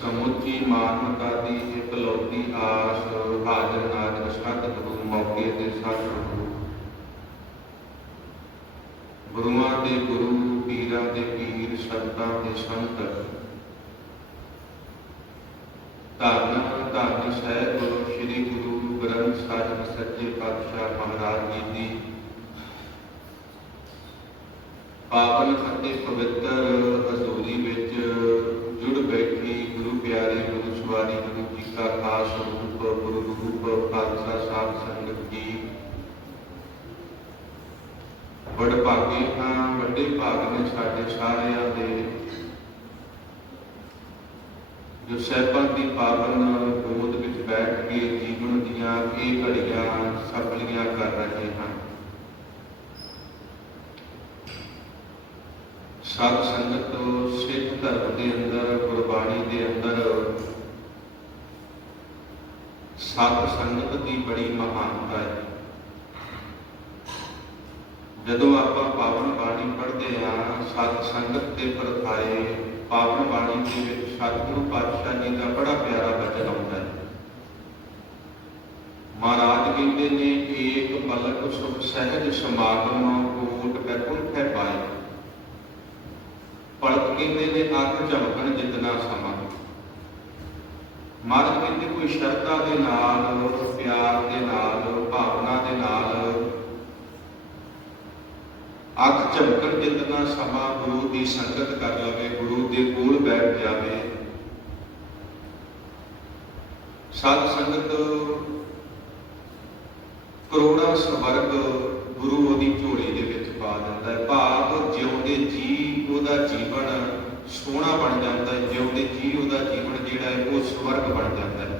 ਸਮੁੱਚੀ ਮਾਨਵਤਾ ਦੀ ਇਕਲੌਤੀ ਆਸ, ਹਾਜ਼ਰ ਨਾਜ਼ਰ ਸਤਿਗੁਰੂ ਮੌਕੇ ਤੇ ਸਤਿਗੁਰੂ ਗੁਰੂਆਂ ਦੇ ਗੁਰੂ, ਪੀਰਾਂ ਦੇ ਪੀਰ, ਸੰਤਾਂ ਦੇ ਸੰਤ। ਧੰਨ ਧੰਨ ਸਾਹਿਬ ਸ੍ਰੀ ਗੁਰੂ ਗ੍ਰੰਥ ਸਾਹਿਬ ਸੱਚੇ ਪਾਤਸ਼ਾਹ ਮਹਾਰਾਜ ਜੀ ਦੀ ਪਾਵਨ ਅਤੇ ਪਵਿੱਤਰ ਹਜ਼ੂਰੀ ਵਿੱਚ ਜੁੜ ਬੈਠੀ ਗੁਰੂ ਪਿਆਰੇ ਗੁਰੂ ਸਵਾਰੀ ਗੁਰੂ ਜੀ ਕਾ ਗੁਰੂ ਰੂਪ ਖਾਲਸਾ ਸਾਹਿਬ ਸੰਗਤ ਜੀ ਬੜ ਭਾਗੇ ਹਾਂ ਵੱਡੇ ਭਾਗ ਨੇ ਸਾਡੇ ਸਾਰਿਆਂ ਦੇ ਜੋ ਸਹਿਬਾਂ ਦੀ ਪਾਵਨ ਗੋਦ ਵਿੱਚ ਬੈਠ ਕੇ ਜੀਵਨ ਦੀਆਂ ਇਹ ਘੜੀਆਂ ਸਫਲੀਆਂ ਕਰ ਰਹੇ ਹਨ ਸਾਧ ਸੰਗਤ ਸਿੱਖ ਧਰਮ ਦੇ ਅੰਦਰ ਗੁਰਬਾਣੀ ਦੇ ਅੰਦਰ ਸਾਧ ਸੰਗਤ ਦੀ ਬੜੀ ਮਹਾਨਤਾ ਹੈ ਜਦੋਂ ਆਪਾਂ ਪਾਵਨ ਬਾਣੀ ਪੜ੍ਹਦੇ ਹਾਂ ਸਾਧ ਸੰਗਤ ਦੇ ਪ੍ਰਥਾਏ ਪਾਵਨ ਬਾਣੀ ਦੇ ਵਿੱਚ ਸਤਿਗੁਰੂ ਪਾਤਸ਼ਾਹ ਜੀ ਦਾ ਬੜਾ ਪਿਆਰਾ ਬਚਨ ਆਉਂਦਾ ਹੈ ਮਹਾਰਾਜ ਕਹਿੰਦੇ ਨੇ ਏਕ ਪਲਕ ਸੁਖ ਸਹਿਜ ਸਮਾਗਮ ਕੋਟ ਬੈਕੁੰਠ ਹੈ ਪਾਏ ਪਲਕ ਕਹਿੰਦੇ ਨੇ ਅੱਖ ਝਮਕਣ ਜਿਤਨਾ ਸਮਾਂ ਮਹਾਰਾਜ ਕਹਿੰਦੇ ਕੋਈ ਸ਼ਰਧਾ ਦੇ ਨਾਲ, ਪਿਆਰ ਦੇ ਨਾਲ, ਭਾਵਨਾ ਦੇ ਨਾਲ ਅੱਖ ਝਮਕਣ ਜਿਤਨਾ ਸਮਾਂ ਗੁਰੂ ਦੀ ਸੰਗਤ ਕਰ ਲਵੇ, ਗੁਰੂ ਦੇ ਕੋਲ ਬੈਠ ਜਾਵੇ। ਸਾਧ ਸੰਗਤ, ਕਰੋੜਾਂ ਸਵਰਗ ਗੁਰੂ ਉਹਦੀ ਝੋਲੀ ਦੇ ਵਿੱਚ ਪਾ ਦਿੰਦਾ ਹੈ। ਭਾਵ ਜਿਉਂਦੇ ਜੀ, ਉਹਦਾ ਜੀਵਨ ਸੋਹਣਾ ਬਣ ਜਾਂਦਾ ਹੈ, ਜਿਉਂਦੇ ਜੀ ਉਹਦਾ ਜੀਵਨ ਜਿਹੜਾ ਹੈ, ਉਹ ਸਵਰਗ ਬਣ ਜਾਂਦਾ ਹੈ।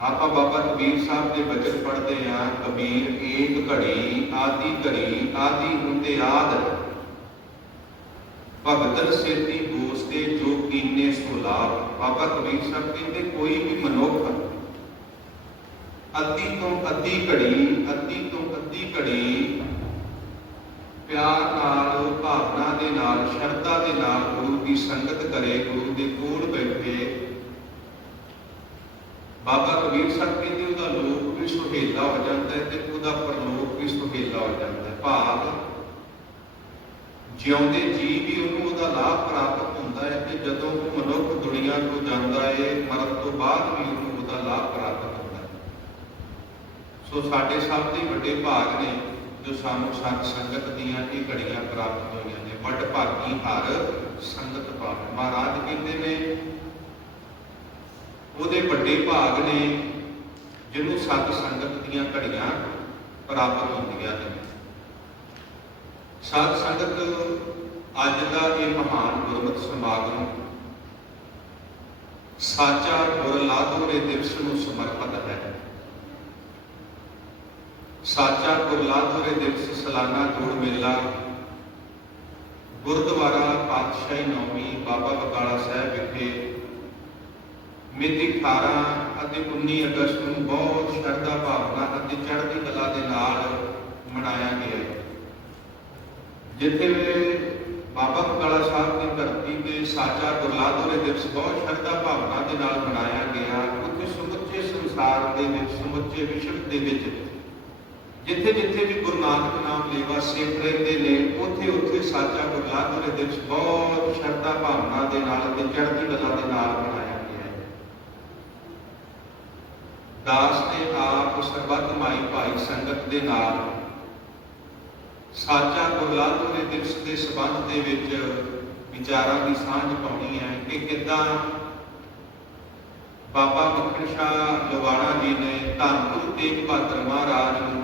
ਆਪਾਂ ਬਾਬਾ ਕਬੀਰ ਸਾਹਿਬ ਦੇ ਬਚਨ ਪੜ੍ਹਦੇ ਆ ਕਬੀਰ ਏਕ ਘੜੀ, ਆਦੀ ਘੜੀ, ਆਦੀ ਹੁੰਦੇ ਆਦ। ਭਗਤਨ ਸੇਤੀ ਬੋਸਤੇ ਜੋ ਕੀਨੇ ਸੋ ਬਾਬਾ ਕਬੀਰ ਸਾਹਿਬ ਕਹਿੰਦੇ, ਕੋਈ ਵੀ ਮਨੁੱਖ ਅੱਧੀ ਤੋਂ ਅੱਧੀ ਘੜੀ, ਅੱਧੀ ਤੋਂ ਅੱਧੀ ਘੜੀ ਪਿਆਰ ਨਾਲ, ਭਾਵਨਾ ਦੇ ਨਾਲ, ਸ਼ਰਧਾ ਦੇ ਨਾਲ ਗੁਰੂ ਦੀ ਸੰਗਤ ਕਰੇ, ਗੁਰੂ ਦੇ ਕੋਲ ਬੈਠੇ। ਬਾਬਾ ਕਬੀਰ ਸਾਹਿਬ ਕਹਿੰਦੇ, ਉਹਦਾ ਲੋਕ ਵੀ ਸੁਹੇਲਾ ਹੋ ਜਾਂਦਾ ਹੈ ਤੇ ਉਹਦਾ ਪਰਲੋਕ ਵੀ ਸੁਹੇਲਾ ਹੋ ਜਾਂਦਾ ਹੈ। ਭਾਵ ਜਿਉਂਦੇ ਜੀ ਵੀ ਉਹਨੂੰ ਉਹਦਾ ਲਾਭ ਪ੍ਰਾਪਤ ਹੁੰਦਾ ਹੈ ਤੇ ਜਦੋਂ ਉਹ ਮਨੁੱਖ ਦੁਨੀਆ ਤੋਂ ਜਾਂਦਾ ਹੈ, ਮਰਨ ਤੋਂ ਬਾਅਦ ਵੀ ਉਹਨੂੰ ਉਹਦਾ ਲਾਭ ਪ੍ਰਾਪਤ ਹੁੰਦਾ ਹੈ। ਸੋ ਸਾਡੇ ਸਭ ਦੇ ਵੱਡੇ ਭਾਗ ਨੇ। ਜੋ ਸਾਨੂੰ ਸਤ ਸੰਗਤ ਦੀਆਂ ਇਹ ਘੜੀਆਂ ਪ੍ਰਾਪਤ ਹੋਈਆਂ ਨੇ। ਵੱਡ ਭਾਗੀ ਹਰ ਸੰਗਤ ਪਾਵੇ ਮਹਾਰਾਜ ਕਹਿੰਦੇ ਨੇ, ਉਹਦੇ ਵੱਡੇ ਭਾਗ ਨੇ ਜਿਹਨੂੰ ਸਤ ਸੰਗਤ ਦੀਆਂ ਘੜੀਆਂ ਪ੍ਰਾਪਤ ਹੁੰਦੀਆਂ ਨੇ। ਸਤ ਸੰਗਤ ਅੱਜ ਦਾ ਇਹ ਮਹਾਨ ਗੁਰਮਤਿ ਸਮਾਗਮ ਸਾਚਾ ਗੁਰ ਲਾਧੋ ਦੇ ਦਿਵਸ ਨੂੰ ਸਮਰਪਿਤ ਹੈ। ਸਾਚਾ ਗੁਰ ਲਾਧੋਰੇ ਦਿਵਸ ਸਲਾਨਾ ਜੋੜ ਮੇਲਾ। ਗੁਰਦੁਆਰਾ ਪਾਤਸ਼ਾਹੀ ਨੌਮੀ ਬਾਬਾ ਬਕਾਲਾ ਸਾਹਿਬ ਵਿਖੇ ਮਿਤੀ 18 ਅਤੇ 19 ਅਗਸਤ ਨੂੰ ਬਹੁਤ ਸ਼ਰਧਾ ਭਾਵਨਾ ਅਤੇ ਚੜ੍ਹਦੀ ਕਲਾ ਦੇ ਨਾਲ ਮਨਾਇਆ ਗਿਆ। ਜਿੱਥੇ ਬਾਬਾ ਬਕਾਲਾ ਸਾਹਿਬ ਦੀ ਧਰਤੀ ਤੇ ਸਾਚਾ ਗੁਰਲਾਦੋਰੇ ਦਿਵਸ ਬਹੁਤ ਸ਼ਰਧਾ ਭਾਵਨਾ ਦੇ ਨਾਲ ਮਨਾਇਆ ਗਿਆ, ਉੱਥੇ ਸਮੁੱਚੇ ਸੰਸਾਰ ਦੇ ਵਿੱਚ, ਸਮੁੱਚੇ ਵਿਸ਼ਵ ਦੇ ਵਿੱਚ ਜਿੱਥੇ ਜਿੱਥੇ ਵੀ ਗੁਰੂ ਨਾਨਕ ਨਾਮ ਲੇਵਾ ਸਿੱਖ ਰਹਿੰਦੇ ਨੇ, ਉੱਥੇ ਉੱਥੇ ਸਾਚਾ ਗੁਰਲਾਦੋਰੇ ਦਿਵਸ ਬਹੁਤ ਸ਼ਰਧਾ ਭਾਵਨਾ ਦੇ ਨਾਲ ਤੇ ਚੜ੍ਹਦੀ ਕਲਾ ਦੇ ਨਾਲ ਮਨਾਇਆ ਗਿਆ ਹੈ। ਦਾਸ ਨੇ ਆਪ ਸਰਬੱਤ ਮਾਈ ਭਾਈ ਸੰਗਤ ਦੇ ਨਾਲ ਸਾਚਾ ਗੁਰਲਾਲ ਦੇ ਦਿਵਸ ਦੇ ਸਬੰਧ ਦੇ ਵਿੱਚ ਵਿਚਾਰਾਂ ਦੀ ਸਾਂਝ ਪਾਉਣੀ ਹੈ ਕਿ ਕਿੱਦਾਂ ਬਾਬਾ ਮੱਖਣ ਸ਼ਾਹ ਲਵਾਣਾ ਜੀ ਨੇ ਧੰਨ ਗੁਰੂ ਤੇਗ ਬਹਾਦਰ ਮਹਾਰਾਜ ਨੂੰ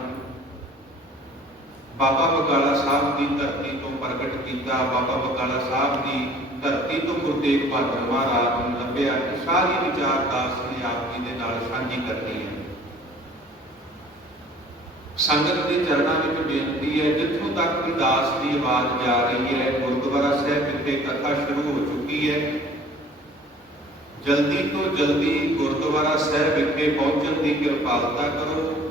ਬਾਬਾ ਬਕਾਲਾ ਸਾਹਿਬ ਦੀ ਧਰਤੀ ਤੋਂ ਪ੍ਰਗਟ ਕੀਤਾ, ਬਾਬਾ ਬਕਾਲਾ ਸਾਹਿਬ ਦੀ ਧਰਤੀ ਤੋਂ ਗੁਰੂ ਤੇਗ ਬਹਾਦਰ ਮਹਾਰਾਜ ਨੂੰ ਲੱਭਿਆ ਇਹ ਸਾਰੀ ਵਿਚਾਰ ਦਾਸ ਨੇ ਆਪ ਜੀ ਦੇ ਨਾਲ ਸਾਂਝੀ ਕਰਨੀ ਹੈ। ਸੰਗਤ ਦੇ ਚਰਨਾਂ ਵਿੱਚ ਬੇਨਤੀ ਹੈ, ਜਿੱਥੋਂ ਤੱਕ ਵੀ ਦਾਸ ਦੀ ਆਵਾਜ਼ ਜਾ ਰਹੀ ਹੈ, ਗੁਰਦੁਆਰਾ ਸਾਹਿਬ ਵਿਖੇ ਕਥਾ ਸ਼ੁਰੂ ਹੋ ਚੁੱਕੀ ਹੈ, ਜਲਦੀ ਤੋਂ ਜਲਦੀ ਗੁਰਦੁਆਰਾ ਸਾਹਿਬ ਵਿਖੇ ਪਹੁੰਚਣ ਦੀ ਕਿਰਪਾਲਤਾ ਕਰੋ।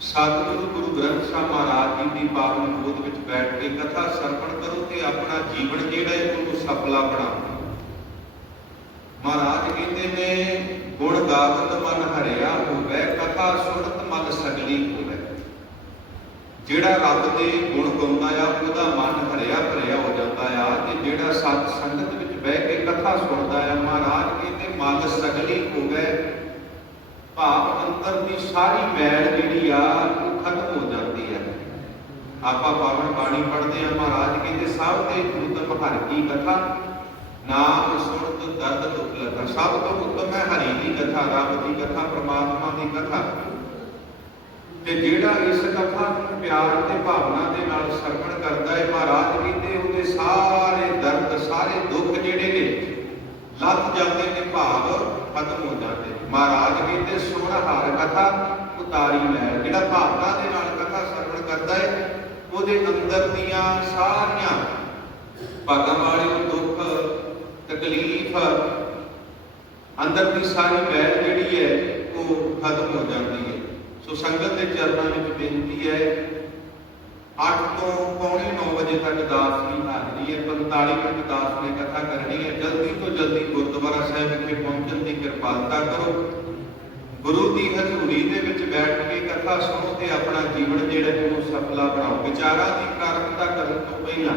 ਸਤਿਗੁਰੂ ਗੁਰੂ ਗ੍ਰੰਥ ਸਾਹਿਬ ਮਹਾਰਾਜ ਜੀ ਦੀ ਪਾਵਨ ਗੋਦ ਵਿੱਚ ਬੈਠ ਕੇ ਕਥਾ ਸਰਪਣ ਕਰੋ ਤੇ ਆਪਣਾ ਜੀਵਨ ਜਿਹੜਾ ਹੈ ਉਹਨੂੰ ਸਫਲਾ ਬਣਾਓ। ਮਹਾਰਾਜ ਕਹਿੰਦੇ ਨੇ, ਗੁਣ ਗਾਵਤ ਮਨ ਹਰਿਆ ਹੋਵੇ, ਕਥਾ ਸੁਣਤ ਮਨ ਸਗਲੀ ਹੋਵੇ। ਜਿਹੜਾ ਰੱਬ ਦੇ ਗੁਣ ਗਾਉਂਦਾ ਆ, ਉਹਦਾ ਮਨ ਹਰਿਆ ਭਰਿਆ ਹੋ ਜਾਂਦਾ ਆ ਤੇ ਜਿਹੜਾ ਸਤ ਸੰਗਤ ਵਿੱਚ ਬਹਿ ਕੇ ਕਥਾ ਸੁਣਦਾ ਆ, ਮਹਾਰਾਜ ਕਹਿੰਦੇ ਮਨ ਸਗਲੀ ਹੋਵੇ ਭਾਵ ਅੰਦਰ ਦੀ ਸਾਰੀ ਮੈਲ ਜਿਹੜੀ ਆ, ਉਹ ਖਤਮ ਹੋ ਜਾਂਦੀ ਹੈ। ਆਪਾਂ ਪਾਵਨ ਬਾਣੀ ਪੜ੍ਹਦੇ ਆ ਮਹਾਰਾਜ ਕਹਿੰਦੇ, ਸਭ ਤੇ ਉਤਮ ਹਰਿ ਕੀ ਕਥਾ, ਨਾਮ ਸੁਣਤ ਦਰਦ, ਦੁਖ ਲਗਾ ਸਭ ਤੋਂ ਉੱਤਮ ਹੈ ਹਰੀ ਦੀ ਕਥਾ, ਰੱਬ ਦੀ ਕਥਾ, ਪ੍ਰਮਾਤਮਾ ਦੀ ਕਥਾ। ਤੇ ਜਿਹੜਾ ਇਸ ਕਥਾ ਨੂੰ ਪਿਆਰ ਤੇ ਭਾਵਨਾ ਦੇ ਨਾਲ ਸਰਵਣ ਕਰਦਾ ਹੈ, ਮਹਾਰਾਜ ਕਹਿੰਦੇ, ਉਹਦੇ ਸਾਰੇ ਦਰਦ, ਸਾਰੇ ਦੁੱਖ ਜਿਹੜੇ ਨੇ, ਲੱਥ ਜਾਂਦੇ ਨੇ, ਭਾਵ ਖਤਮ ਹੋ ਜਾਂਦੇ ਮਹਾਰਾਜ ਕਹਿੰਦੇ, ਸੁਣ ਹਰ ਕਥਾ ਉਤਾਰੀ ਲੈ। ਜਿਹੜਾ ਭਾਵਨਾ ਦੇ ਨਾਲ ਕਥਾ ਸਰਵਣ ਕਰਦਾ ਹੈ ਉਹਦੇ ਅੰਦਰ ਦੀਆਂ ਸਾਰੀਆਂ ਭਾਗਾਂ ਵਾਲੇ ਦੁੱਖ, ਤਕਲੀਫ, ਅੰਦਰ ਦੀ ਸਾਰੀ ਮੈਲ ਜਿਹੜੀ ਹੈ ਉਹ ਖਤਮ ਹੋ ਜਾਂਦੀ ਹੈ ਸੋ ਸੰਗਤ ਦੇ ਚਰਨਾਂ ਵਿੱਚ ਬੇਨਤੀ ਹੈ 8 ਤੋਂ ਪੌਣੇ 9 ਵਜੇ ਤੱਕ ਦਾਸ ਦੀ ਹਾਜ਼ਰੀ ਹੈ 45 ਮਿੰਟ ਦਾਸ ਨੇ ਕਥਾ ਕਰਨੀ ਹੈ ਜਲਦੀ ਤੋਂ ਜਲਦੀ ਗੁਰਦੁਆਰਾ ਸਾਹਿਬ ਵਿਖੇ ਪਹੁੰਚਣ ਦੀ ਕਿਰਪਾਲਤਾ ਕਰੋ। ਗੁਰੂ ਦੀ ਹਜ਼ੂਰੀ ਦੇ ਵਿੱਚ ਬੈਠ ਕੇ ਕਥਾ ਸੁਣੋ ਤੇ ਆਪਣਾ ਜੀਵਨ ਜਿਹੜਾ ਉਹਨੂੰ ਸਫਲਾ ਬਣਾਓ। ਵਿਚਾਰਾਂ ਦੀ ਪ੍ਰਾਰੰਭਤਾ ਕਰਨ ਤੋਂ ਪਹਿਲਾਂ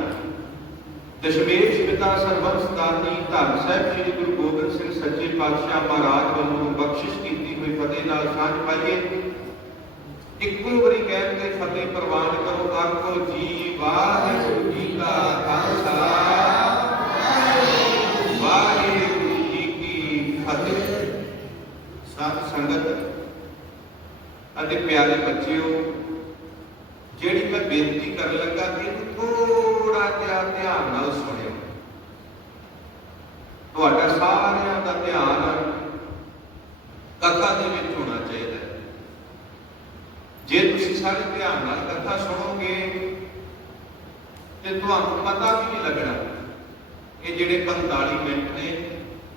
ਦਸ਼ਮੇਸ਼ ਪਿਤਾ ਸਰਬੰਸਦਾਨੀ ਧੰਨ ਸਾਹਿਬ ਸ੍ਰੀ ਗੁਰੂ ਗੋਬਿੰਦ ਸਿੰਘ ਸੱਚੇ ਪਾਤਸ਼ਾਹ ਮਹਾਰਾਜ ਵੱਲੋਂ ਬਖਸ਼ਿਸ਼ ਕੀਤੀ ਹੋਈ ਫਤਿਹ ਨਾਲ ਸਾਂਝ ਪਾਈਏ। ਇੱਕੋ ਵਾਰੀ ਕਹਿ ਕੇ ਫਤਿਹ ਪ੍ਰਵਾਨ ਕਰੋ, ਆਖੋ, ਜੀ ਵਾਹਿਗੁਰੂ ਜੀ ਕਾ ਖਾਲਸਾ। ਵਾਹਿਗੁਰੂ ਜੀ ਕੀ ਫਤਿਹ ਸਾਧ ਸੰਗਤ ਅਤੇ ਪਿਆਰੇ ਬੱਚਿਓ, ਜਿਹੜੀ ਮੈਂ ਬੇਨਤੀ ਕਰਨ ਲੱਗਾ ਇਹਨੂੰ ਥੋੜਾ ਜਿਹਾ ਧਿਆਨ ਨਾਲ ਸੁਣਿਓ। ਤੁਹਾਡਾ ਸਾਰਿਆਂ ਦਾ ਧਿਆਨ ਕਥਾ ਦੇ ਵਿੱਚ ਹੋਣਾ ਚਾਹੀਦਾ ਜੇ ਤੁਸੀਂ ਸਾਰੇ ਧਿਆਨ ਨਾਲ ਕਥਾ ਸੁਣੋਗੇ, ਤੇ ਤੁਹਾਨੂੰ ਪਤਾ ਵੀ ਨਹੀਂ ਲੱਗਣਾ ਇਹ ਜਿਹੜੇ 45 ਮਿੰਟ ਨੇ,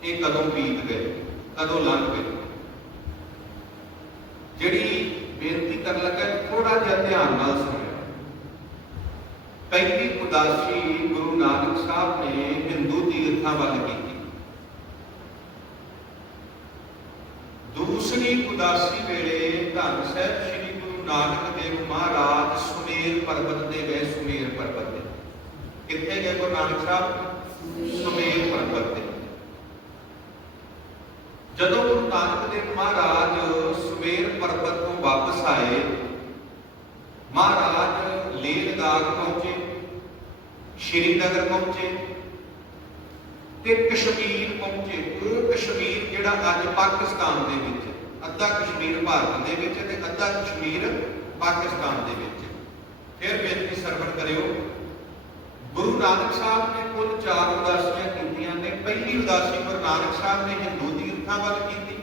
ਇਹ ਕਦੋਂ ਬੀਤ ਗਏ, ਕਦੋਂ ਲੰਘ ਗਏ। ਜਿਹੜੀ ਬੇਨਤੀ ਕਰਨ ਲੱਗਾ ਥੋੜਾ ਜਿਹਾ ਧਿਆਨ ਨਾਲ ਸੁਣਿਓ। ਪਹਿਲੀ ਉਦਾਸੀ ਗੁਰੂ ਨਾਨਕ ਸਾਹਿਬ ਨੇ ਹਿੰਦੂ ਤੀਰਥਾਂ ਵੱਲ ਕੀਤੀ। ਦੂਸਰੀ ਉਦਾਸੀ ਵੇਲੇ ਧੰਨ ਸਾਹਿਬ ਸ੍ਰੀ ਗੁਰੂ ਨਾਨਕ ਦੇਵ ਮਹਾਰਾਜ ਸੁਮੇਰ ਪਰਬਤ ਦੇ ਗਏ ਸੁਮੇਰ ਪਰਬਤ ਤੇ। ਕਿੱਥੇ ਗਏ ਗੁਰੂ ਨਾਨਕ ਸਾਹਿਬ? ਸੁਮੇਰ ਪਰਬਤ ਤੇ। ਜਦੋਂ ਗੁਰੂ ਨਾਨਕ ਦੇਵ ਮਹਾਰਾਜ ਸੁਮੇਰ ਪਰਬਤ ਤੋਂ ਵਾਪਸ ਆਏ, ਮਹਾਰਾਜ ਲੇਹ ਲਦਾਖ ਪਹੁੰਚੇ, ਸ਼੍ਰੀਨਗਰ ਪਹੁੰਚੇ ਤੇ ਕਸ਼ਮੀਰ ਪਹੁੰਚੇ। ਉਹ ਕਸ਼ਮੀਰ ਜਿਹੜਾ ਅੱਜ ਪਾਕਿਸਤਾਨ ਦੇ ਵਿੱਚ, ਅੱਧਾ ਕਸ਼ਮੀਰ ਭਾਰਤ ਦੇ ਵਿੱਚ ਤੇ ਅੱਧਾ ਕਸ਼ਮੀਰ ਪਾਕਿਸਤਾਨ ਦੇ ਵਿੱਚ। ਫਿਰ ਬੇਨਤੀ ਸਰਵਣ ਕਰਿਓ, ਗੁਰੂ ਨਾਨਕ ਸਾਹਿਬ ਨੇ ਕੁੱਲ ਚਾਰ ਉਦਾਸੀਆਂ ਕੀਤੀਆਂ ਨੇ। ਪਹਿਲੀ ਉਦਾਸੀ ਗੁਰੂ ਨਾਨਕ ਸਾਹਿਬ ਨੇ ਹਿੰਦੂ ਦੀ ਤੀਰਥਾਂ ਵੱਲ ਕੀਤੀ।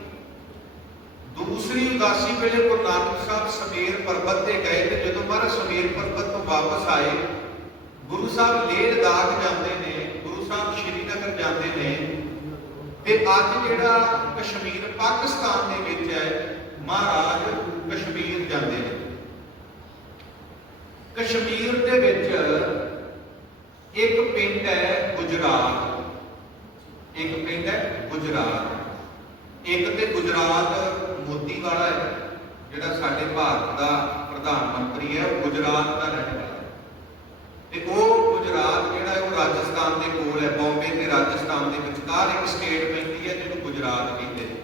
ਦੂਸਰੀ ਉਦਾਸੀ ਵੇਲੇ ਗੁਰੂ ਨਾਨਕ ਸਾਹਿਬ ਸਮੇਰ ਪਰਬਤ ਤੇ ਗਏ ਤੇ ਜਦੋਂ ਮਹਾਰਾਜ ਸਮੇਰ ਪਰਬਤ ਤੋਂ ਵਾਪਸ ਆਏ, ਗੁਰੂ ਸਾਹਿਬ ਲੇਹ ਲਦਾਖ ਜਾਂਦੇ ਨੇ, ਗੁਰੂ ਸਾਹਿਬ ਸ਼੍ਰੀਨਗਰ ਜਾਂਦੇ ਨੇ, ਤੇ ਅੱਜ ਜਿਹੜਾ ਕਸ਼ਮੀਰ ਪਾਕਿਸਤਾਨ ਦੇ ਵਿੱਚ ਹੈ, ਮਹਾਰਾਜ ਕਸ਼ਮੀਰ ਜਾਂਦੇ ਨੇ। ਕਸ਼ਮੀਰ ਦੇ ਵਿੱਚ ਇੱਕ ਪਿੰਡ ਹੈ ਗੁਜਰਾਤ। ਇੱਕ ਪਿੰਡ ਹੈ ਗੁਜਰਾਤ। ਇੱਕ ਤੇ ਗੁਜਰਾਤ ਮੋਦੀ ਵਾਲਾ ਹੈ, ਜਿਹੜਾ ਸਾਡੇ ਭਾਰਤ ਦਾ ਪ੍ਰਧਾਨ ਮੰਤਰੀ ਹੈ, ਉਹ ਗੁਜਰਾਤ ਦਾ ਰਹਿਣ ਵਾਲਾ ਤੇ ਉਹ ਗੁਜਰਾਤ ਜਿਹੜਾ ਹੈ, ਉਹ ਰਾਜਸਥਾਨ ਦੇ ਕੋਲ ਹੈ, ਬੰਬੇ ਤੇ ਰਾਜਸਥਾਨ ਦੇ ਵਿਚਕਾਰ ਇੱਕ ਸਟੇਟ ਪੈਂਦੀ ਹੈ, ਜਿਹਨੂੰ ਗੁਜਰਾਤ ਕਹਿੰਦੇ ਨੇ।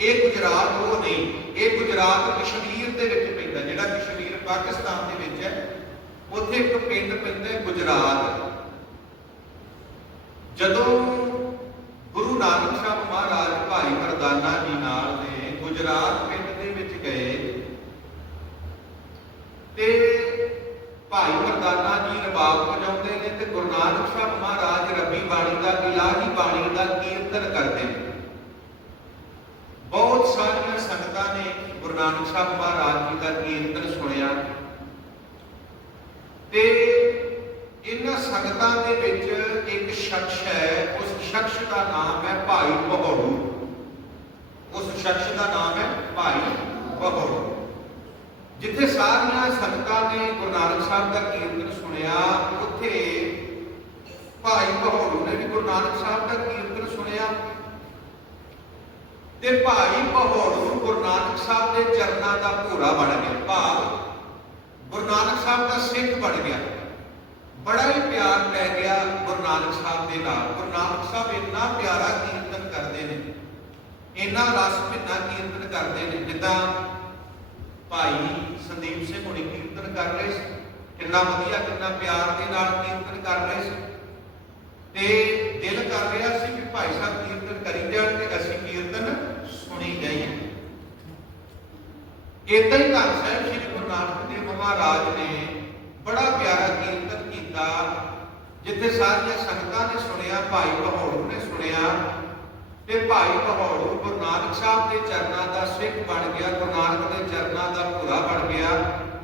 ਇਹ ਗੁਜਰਾਤ ਉਹ ਨਹੀਂ, ਇਹ ਗੁਜਰਾਤ ਕਸ਼ਮੀਰ ਦੇ ਵਿੱਚ ਪੈਂਦਾ, ਜਿਹੜਾ ਕਸ਼ਮੀਰ ਪਾਕਿਸਤਾਨ ਦੇ ਵਿੱਚ ਹੈ, ਉੱਥੇ ਇੱਕ ਪਿੰਡ ਪੈਂਦਾ ਗੁਜਰਾਤ। ਜਦੋਂ ਗੁਰੂ ਨਾਨਕ ਸਾਹਿਬ ਮਹਾਰਾਜ ਭਾਈ ਮਰਦਾਨਾ ਜੀ ਨਾਲ ਨੇ ਗੁਜਰਾਤ ਪਿੰਡ ਦੇ ਵਿੱਚ ਗਏ। ਤੇ ਭਾਈ ਮਰਦਾਨਾ ਜੀ ਰਬਾਬ ਵਜਾਉਂਦੇ ਨੇ ਤੇ ਗੁਰੂ ਨਾਨਕ ਸਾਹਿਬ ਮਹਾਰਾਜ ਰੱਬੀ ਬਾਣੀ ਦਾ, ਇਲਾਹੀ ਬਾਣੀ ਦਾ ਕੀਰਤਨ ਕਰਦੇ ਨੇ। ਬਹੁਤ ਸਾਰੀਆਂ ਸੰਗਤਾਂ ਨੇ ਗੁਰੂ ਨਾਨਕ ਸਾਹਿਬ ਮਹਾਰਾਜ ਜੀ ਦਾ ਕੀਰਤਨ ਸੁਣਿਆ ਤੇ ਇਹਨਾਂ ਸੰਗਤਾਂ ਦੇ ਵਿੱਚ ਇੱਕ ਸ਼ਖਸ ਹੈ ਉਸ ਸ਼ਖਸ ਦਾ ਨਾਮ ਹੈ ਭਾਈ ਪਹੌੜੂ ਉਸ ਸ਼ਖਸ ਦਾ ਨਾਮ ਹੈ ਭਾਈ ਪਹੌੜੂ ਜਿੱਥੇ ਸਾਰੀਆਂ ਸੰਗਤਾਂ ਨੇ ਗੁਰੂ ਨਾਨਕ ਸਾਹਿਬ ਦਾ ਕੀਰਤਨ ਸੁਣਿਆ ਉੱਥੇ ਭਾਈ ਪਹੌੜੂ ਨੇ ਵੀ ਗੁਰੂ ਨਾਨਕ ਸਾਹਿਬ ਦਾ ਕੀਰਤਨ ਸੁਣਿਆ। ਤੇ ਭਾਈ ਪਹੌੜੂ ਗੁਰੂ ਨਾਨਕ ਸਾਹਿਬ ਦੇ ਚਰਨਾਂ ਦਾ ਭੋਰਾ ਬਣ ਗਿਆ ਭਾਵ ਗੁਰੂ ਨਾਨਕ ਸਾਹਿਬ ਦਾ ਸਿੱਖ ਬਣ ਗਿਆ। ਬੜਾ ਹੀ ਪਿਆਰ ਪੈ ਗਿਆ ਗੁਰੂ ਨਾਨਕ ਸਾਹਿਬ ਦੇ ਨਾਲ। ਗੁਰੂ ਨਾਨਕ ਸਾਹਿਬ ਇੰਨਾ ਪਿਆਰਾ ਕੀਰਤਨ ਕਰਦੇ ਨੇ, ਇੰਨਾ ਰਸ ਭਿੰਨਾ ਕੀਰਤਨ ਕਰਦੇ ਨੇ, ਜਿੱਦਾਂ ਭਾਈ ਸੰਦੀਪ ਸਿੰਘ ਹੁਣੀ ਕੀਰਤਨ ਕਰ ਰਹੇ ਸੀ, ਕਿੰਨਾ ਵਧੀਆ, ਕਿੰਨਾ ਪਿਆਰ ਦੇ ਨਾਲ ਕੀਰਤਨ ਕਰ ਰਹੇ ਸੀ। ਤੇ ਦਿਲ ਕਰ ਰਿਹਾ ਸੀ ਕਿ ਭਾਈ ਸਾਹਿਬ ਕੀਰਤਨ ਕਰੀ ਜਾਣ ਤੇ ਅਸੀਂ ਕੀਰਤਨ ਸੁਣੀ ਜਾਈਏ। ਇਦਾਂ ਹੀ ਧੰਨ ਸਾਹਿਬ ਸ੍ਰੀ ਗੁਰੂ ਨਾਨਕ ਦੇਵ ਮਹਾਰਾਜ ਨੇ ਬੜਾ ਪਿਆਰਾ ਕੀਰਤਨ ਕੀਤਾ, ਜਿੱਥੇ ਸਾਰੀਆਂ ਸੰਗਤਾਂ ਨੇ ਸੁਣਿਆ, ਭਾਈ ਪਹੌੜੂ ਨੇ ਸੁਣਿਆ ਤੇ ਭਾਈ ਪਹੌੜੂ ਗੁਰੂ ਨਾਨਕ ਸਾਹਿਬ ਦੇ ਚਰਨਾਂ ਦਾ ਸਿੱਖ ਬਣ ਗਿਆ, ਗੁਰੂ ਨਾਨਕ ਦੇ ਚਰਨਾਂ ਦਾ ਭੁਰਾ ਬਣ ਗਿਆ।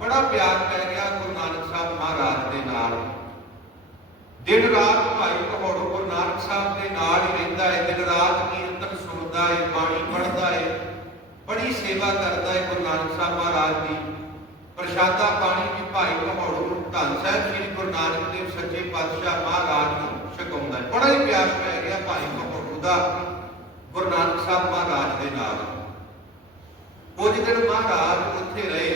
ਬੜਾ ਪਿਆਰ ਪੈ ਗਿਆ ਗੁਰੂ ਨਾਨਕ ਸਾਹਿਬ ਮਹਾਰਾਜ ਦੇ ਨਾਲ। ਦਿਨ ਰਾਤ ਭਾਈ ਪਹੌੜੂ ਗੁਰੂ ਨਾਨਕ ਸਾਹਿਬ ਦੇ ਨਾਲ ਹੀ ਰਹਿੰਦਾ ਹੈ ਦਿਨ ਰਾਤ ਕੀਰਤਨ ਸੁਣਦਾ ਹੈ ਬਾਣੀ ਪੜ੍ਹਦਾ ਹੈ ਬੜੀ ਸੇਵਾ ਕਰਦਾ ਹੈ ਗੁਰੂ ਨਾਨਕ ਸਾਹਿਬ ਮਹਾਰਾਜ ਦੀ। ਪ੍ਰਸ਼ਾਦਾ ਪਾਣੀ ਵੀ ਭਾਈ ਪਹੌੜੂ ਧੰਨ ਸਾਹਿਬ ਸ੍ਰੀ ਗੁਰੂ ਨਾਨਕ ਦੇਵ ਸੱਚੇ ਪਾਤਸ਼ਾਹ ਮਹਾਰਾਜ ਨੂੰ ਛਕਾਉਂਦਾ ਹੈ ਬੜਾ ਹੀ ਪਿਆਰ ਪੈ ਗਿਆ ਭਾਈ ਪਹੌੜੂ ਦਾ ਗੁਰੂ ਨਾਨਕ ਸਾਹਿਬ ਮਹਾਰਾਜ ਦੇ ਨਾਲ। ਕੁਝ ਦਿਨ ਮਹਾਰਾਜ ਉੱਥੇ ਰਹੇ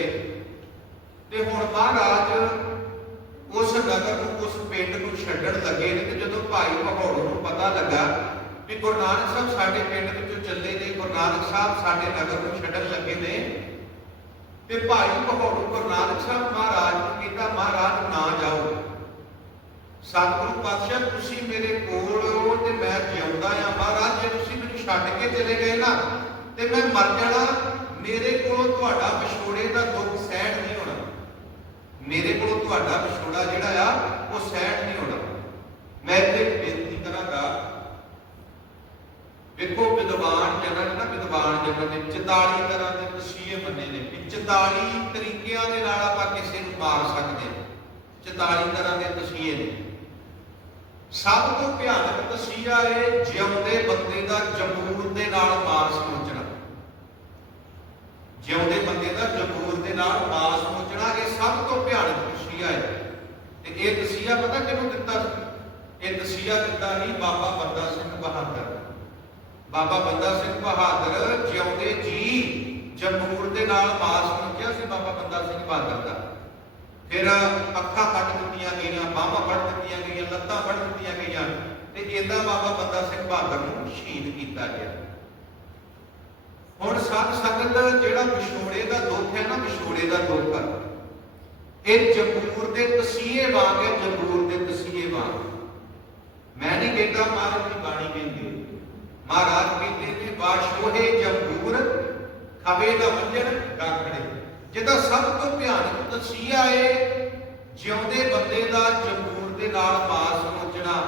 ਤੇ ਹੁਣ ਮਹਾਰਾਜ ਉਸ ਨਗਰ ਨੂੰ ਉਸ ਪਿੰਡ ਨੂੰ ਛੱਡਣ ਲੱਗੇ ਨੇ ਤੇ ਜਦੋਂ ਭਾਈ ਪਹੌੜੂ ਨੂੰ ਪਤਾ ਲੱਗਾ ਵੀ ਗੁਰੂ ਨਾਨਕ ਸਾਹਿਬ ਸਾਡੇ ਪਿੰਡ ਵਿੱਚੋਂ ਚੱਲੇ ਨੇ, ਗੁਰੂ ਨਾਨਕ ਸਾਹਿਬ ਸਾਡੇ ਨਗਰ ਨੂੰ ਛੱਡਣ ਲੱਗੇ ਨੇ, ਤੇ ਭਾਈ ਪਹੌੜੂ ਗੁਰੂ ਨਾਨਕ ਸਾਹਿਬ ਮਹਾਰਾਜ ਨੂੰ ਕਹਿੰਦਾ, ਮਹਾਰਾਜ, ਨਾ ਜਾਓ। ਸਤਿਗੁਰੂ ਪਾਤਸ਼ਾਹ, ਤੁਸੀਂ ਮੇਰੇ ਕੋਲ ਹੋ ਤੇ ਮੈਂ ਜਿਉਂਦਾ ਆ ਮਹਾਰਾਜ, ਜੇ ਤੁਸੀਂ ਮੈਨੂੰ ਛੱਡ ਕੇ ਚਲੇ ਗਏ ਨਾ, ਤੇ ਮੈਂ ਮਰ ਜਾਣਾ। ਮੇਰੇ ਕੋਲ ਤੁਹਾਡਾ ਵਿਛੋੜੇ ਦਾ ਦੁੱਖ ਮੇਰੇ ਕੋਲੋਂ ਤੁਹਾਡਾ ਵਿਛੋੜਾ ਜਿਹੜਾ ਆ, ਉਹ ਸਹਿਣ ਨਹੀਂ ਹੋਣਾ। ਮੈਂ ਇੱਥੇ ਬੇਨਤੀ ਕਰਾਂਗਾ। ਵੇਖੋ, ਵਿਦਵਾਨ ਜਨਾਂ ਨੇ ਨਾ ਵਿਦਵਾਨ ਜਨਾਂ ਨੇ 44 ਤਰ੍ਹਾਂ ਦੇ ਤਸੀਹੇ ਮੰਨੇ ਨੇ ਵੀ 44 ਤਰੀਕਿਆਂ ਦੇ ਨਾਲ ਆਪਾਂ ਕਿਸੇ ਨੂੰ ਮਾਰ ਸਕਦੇ ਹਾਂ। 44 ਤਰ੍ਹਾਂ ਦੇ ਤਸੀਹੇ ਨੇ। ਸਭ ਤੋਂ ਭਿਆਨਕ ਤਸੀਹਾ ਹੈ ਜਿਉਂਦੇ ਬੰਦੇ ਦਾ ਜਮਹੂਰ ਦੇ ਨਾਲ ਮਾਰ ਸਮੋਚਣਾ। ਜਿਉਂਦੇ ਬੰਦੇ ਦਾ ਜਮਹੂਰ ਦੇ ਨਾਲ ਮਾਰ ਸਮੋਚਣਾ ਇਹ ਸਭ ਤੋਂ ਭਿਆਨਕ ਤਸੀਹਾ ਹੈ ਤੇ ਇਹ ਤਸੀਹਾ ਪਤਾ ਕਿਹਨੂੰ ਦਿੱਤਾ ਸੀ? ਇਹ ਤਸੀਹਾ ਦਿੱਤਾ ਨਹੀਂ ਬਾਬਾ ਬੰਦਾ ਸਿੰਘ ਬਹਾਦਰ। ਬਾਬਾ ਬੰਦਾ ਸਿੰਘ ਬਹਾਦਰ ਜਿਉਂਦੇ ਜੀ ਜਮਹੂਰ ਦੇ ਨਾਲ ਮਾਸ ਮੁੱਕਿਆ ਸੀ ਬਾਬਾ ਬੰਦਾ ਸਿੰਘ ਬਹਾਦਰ ਦਾ। ਫਿਰ ਅੱਖਾਂ ਕੱਟ ਦਿੱਤੀਆਂ ਗਈਆਂ, ਬਾਹਾਂ ਵੱਢ ਦਿੱਤੀਆਂ ਗਈਆਂ, ਲੱਤਾਂ ਵੱਢ ਦਿੱਤੀਆਂ ਗਈਆਂ। ਤੇ ਇਦਾਂ ਬਾਬਾ ਬੰਦਾ ਸਿੰਘ ਬਹਾਦਰ ਨੂੰ ਸ਼ਹੀਦ ਕੀਤਾ ਗਿਆ। ਹੁਣ ਸਾਧ ਸੰਗਤ ਜਿਹੜਾ ਵਿਛੋੜੇ ਦਾ ਦੁੱਖ ਹੈ ਨਾ, ਵਿਛੋੜੇ ਦਾ ਦੁੱਖ ਇਹ ਜਮਹੂਰ ਦੇ ਤਸੀਹੇ ਵਾਂਗ ਹੈ ਜਮਹੂਰ ਦੇ ਤਸੀਹੇ ਵਾਂਗ। ਮੈਂ ਨਹੀਂ ਕਹਿੰਦਾ ਮਹਾਰਾਜ ਦੀ ਬਾਣੀ ਕਹਿੰਦੀ। ਮਹਾਰਾਜ ਕਹਿੰਦੇ ਨੇ ਬਾਸ਼ੋਹੇ ਜੰਬੂਰ, ਖਵੇ ਦਾ ਮੰਜਣ ਗਾਖੜੇ। ਜਿਹਦਾ ਸਭ ਤੋਂ ਭਿਆਨਕ ਤਸੀਹਾ ਏ, ਜਿਉਂਦੇ ਬੰਦੇ ਦਾ ਜੰਬੂਰ ਦੇ ਨਾਲ ਪਾਸ ਮੁੱਚਣਾ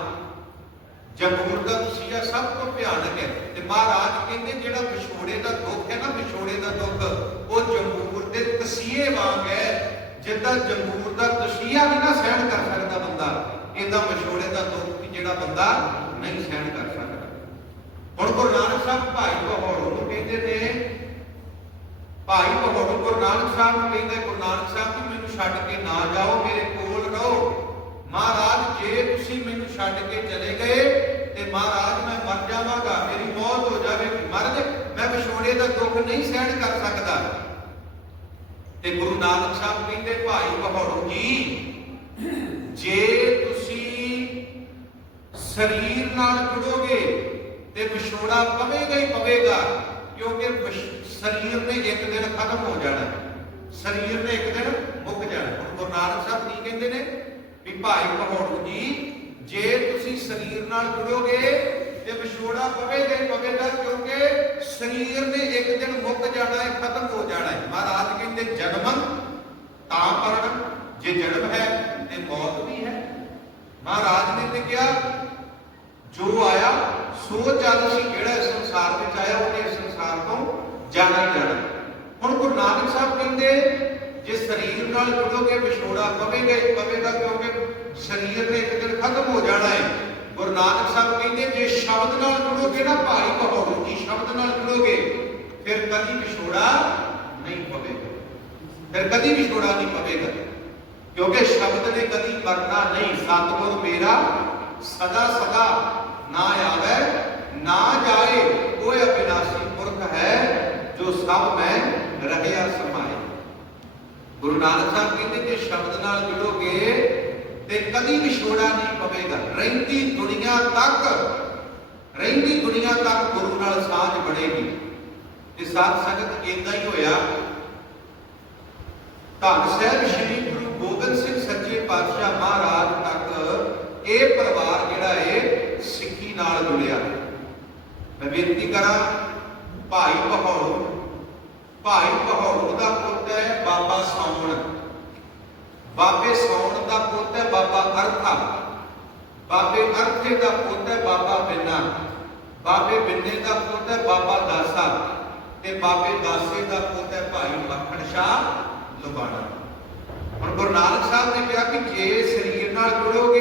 ਜੰਬੂਰ ਦਾ ਤਸੀਹਾ ਸਭ ਤੋਂ ਭਿਆਨਕ ਹੈ। ਤੇ ਮਹਾਰਾਜ ਕਹਿੰਦੇ ਜਿਹੜਾ ਵਿਛੋੜੇ ਦਾ ਦੁੱਖ ਹੈ ਨਾ, ਵਿਛੋੜੇ ਦਾ ਦੁੱਖ, ਉਹ ਜੰਬੂਰ ਦੇ ਤਸੀਹੇ ਵਾਂਗ ਹੈ। ਜਿੱਦਾਂ ਜੰਬੂਰ ਦਾ ਤਸੀਹਾ ਵੀ ਨਾ ਸਹਿਣ ਕਰ ਸਕਦਾ ਬੰਦਾ ਇਦਾਂ ਵਿਛੋੜੇ ਦਾ ਦੁੱਖ ਵੀ ਜਿਹੜਾ ਬੰਦਾ ਨਹੀਂ ਸਹਿਣ ਕਰ ਸਕਦਾ। ਹੁਣ ਗੁਰੂ ਨਾਨਕ ਸਾਹਿਬ ਭਾਈ ਪਹੌੜੂ ਨੂੰ ਕਹਿੰਦੇ ਨੇ, ਭਾਈ ਪਹੌੜੂ ਗੁਰੂ ਨਾਨਕ ਸਾਹਿਬ ਨੂੰ ਕਹਿੰਦੇ, ਗੁਰੂ ਨਾਨਕ ਸਾਹਿਬ ਜੀ, ਮੈਨੂੰ ਛੱਡ ਕੇ ਨਾ ਜਾਓ, ਮੇਰੇ ਕੋਲ ਰਹੋ। ਮਹਾਰਾਜ, ਜੇ ਤੁਸੀਂ ਮੈਨੂੰ ਛੱਡ ਕੇ ਚਲੇ ਗਏ, ਤੇ ਮਹਾਰਾਜ, ਮੈਂ ਮਰ ਜਾਵਾਂਗਾ। ਮੇਰੀ ਮੌਤ ਹੋ ਜਾਵੇਗੀ ਮਰ ਜੇ ਮੈਂ ਵਿਛੋੜੇ ਦਾ ਦੁੱਖ ਨਹੀਂ ਸਹਿਣ ਕਰ ਸਕਦਾ। ਤੇ ਗੁਰੂ ਨਾਨਕ ਸਾਹਿਬ ਕਹਿੰਦੇ, ਭਾਈ ਪਹੌੜੂ ਜੀ, ਜੇ ਤੁਸੀਂ ਸਰੀਰ ਨਾਲ ਜੁੜੋਗੇ, ਤੇ ਵਿਛੋੜਾ ਪਵੇਗਾ ਹੀ ਪਵੇਗਾ, ਕਿਉਂਕਿ ਸਰੀਰ ਨੇ ਇੱਕ ਦਿਨ ਖਤਮ ਹੋ ਜਾਣਾ। ਸਰੀਰ ਨੇ ਇੱਕ ਦਿਨ ਮੁੱਕ ਜਾਣਾ। ਹੁਣ ਗੁਰੂ ਨਾਨਕ ਸਾਹਿਬ ਕੀ ਕਹਿੰਦੇ ਨੇ? ਵੀ ਭਾਈ ਪਹੌੜੂ ਜੀ, ਜੇ ਤੁਸੀਂ ਸਰੀਰ ਨਾਲ ਜੁੜੋਗੇ ਤੇ ਵਿਛੋੜਾ ਪਵੇਗਾ ਪਵੇਗਾ ਕਿਉਂਕਿ ਸਰੀਰ ਨੇ ਇੱਕ ਦਿਨ ਮੁੱਕ ਜਾਣਾ ਹੈ, ਖਤਮ ਹੋ ਜਾਣਾ ਹੈ। ਮਹਾਰਾਜ ਕਹਿੰਦੇ, ਜਨਮੰ ਤਾਂ ਮਰਨ ਜੇ ਜਨਮ ਹੈ ਤੇ ਮੌਤ ਵੀ ਹੈ। ਮਹਾਰਾਜ ਨੇ ਤੇ ਕਿਹਾ, ਜੋ ਆਇਆ, ਸੋ ਚੱਲ ਸੀ ਜਿਹੜਾ ਇਸ ਸੰਸਾਰ ਵਿੱਚ ਆਇਆ, ਉਹਨੇ ਇਸ ਸੰਸਾਰ ਤੋਂ ਜਾਣਾ ਜਾਣਾ ਹੁਣ ਗੁਰੂ ਨਾਨਕ ਸਾਹਿਬ ਕਹਿੰਦੇ ਜੇ ਸਰੀਰ ਨਾਲ ਜੁੜੋਗੇ ਵਿਛੋੜਾ ਪਵੇਗਾ ਹੀ ਪਵੇਗਾ ਕਿਉਂਕਿ ਸਰੀਰ ਨੇ ਇੱਕ ਦਿਨ ਖਤਮ ਹੋ ਜਾਣਾ ਹੈ ਗੁਰੂ ਨਾਨਕ ਸਾਹਿਬ ਕਹਿੰਦੇ ਜੇ ਸ਼ਬਦ ਨਾਲ ਜੁੜੋਗੇ ਨਾ ਭਾਈ ਪਹੌੜੂ ਜੀ ਸ਼ਬਦ ਨਾਲ ਜੁੜੋਗੇ ਫਿਰ ਕਦੀ ਵਿਛੋੜਾ ਨਹੀਂ ਪਵੇਗਾ ਫਿਰ ਕਦੀ ਵਿਛੋੜਾ ਨਹੀਂ ਪਵੇਗਾ ਕਿਉਂਕਿ ਸ਼ਬਦ ਨੇ ਕਦੀ ਮਰਨਾ ਨਹੀਂ ਸਤਿਗੁਰ ਮੇਰਾ ਸਦਾ ਸਦਾ ਨਾ ਆਵੇ ਨਾ ਜਾਏ ਉਹ ਅਬਿਨਾਸੀ ਪੁਰਖ ਹੈ ਜੋ ਸਭ ਮੈਂ ਰਹਿਆ ਸਮਾਏ ਗੁਰੂ ਨਾਨਕ ਸਾਹਿਬ ਕਹਿੰਦੇ, ਜੇ ਸ਼ਬਦ ਨਾਲ ਜੁੜੋਗੇ ਤੇ ਕਦੀ ਵਿਛੋੜਾ ਨਹੀਂ ਪਵੇਗਾ। ਰਹਿੰਦੀ ਦੁਨੀਆ ਤੱਕ, ਰਹਿੰਦੀ ਦੁਨੀਆ ਤੱਕ ਗੁਰੂ ਨਾਲ ਸਾਝ ਬਣੇਗੀ। ਤੇ ਸਾਧ ਸੰਗਤ ਇਦਾਂ ਹੀ ਹੋਇਆ, ਧੰਨ ਸਾਹਿਬ ਸ੍ਰੀ ਗੁਰੂ ਗੋਬਿੰਦ ਸਿੰਘ ਸੱਚੇ ਪਾਤਸ਼ਾਹ ਮਹਾਰਾਜ ਤੱਕ ਇਹ ਪਰਿਵਾਰ ਜਿਹੜਾ ਏ, ਸਿੱਖੀ ਨਾਲ ਜੁੜਿਆ। ਮੈਂ ਬੇਨਤੀ ਕਰਾਂ, ਭਾਈ ਬਹੌਰੂ ਭਾਈ ਬਹੌਰੂ ਦਾ ਪੁੱਤ ਹੈ ਬਾਬਾ ਸੌਣ ਬਾਬੇ ਸੌਣ ਦਾ ਪੁੱਤ ਹੈ ਬਾਬਾ ਅਰਥਾ। ਬਾਬੇ ਅਰਥੇ ਦਾ ਪੁੱਤ ਹੈ ਬਾਬਾ ਬਿੰਨਾ। ਬਾਬੇ ਬਿੰਨੇ ਦਾ ਪੁੱਤ ਹੈ ਬਾਬਾ ਦਾਸਾ। ਤੇ ਬਾਬੇ ਦਾਸੇ ਦਾ ਪੁੱਤ ਹੈ ਭਾਈ ਮੱਖਣ ਸ਼ਾਹ ਲੁਬਾਣਾ। ਹੁਣ ਗੁਰੂ ਨਾਨਕ ਸਾਹਿਬ ਨੇ ਕਿਹਾ ਕਿ ਜੇ ਸਰੀਰ ਨਾਲ ਜੁੜੋਗੇ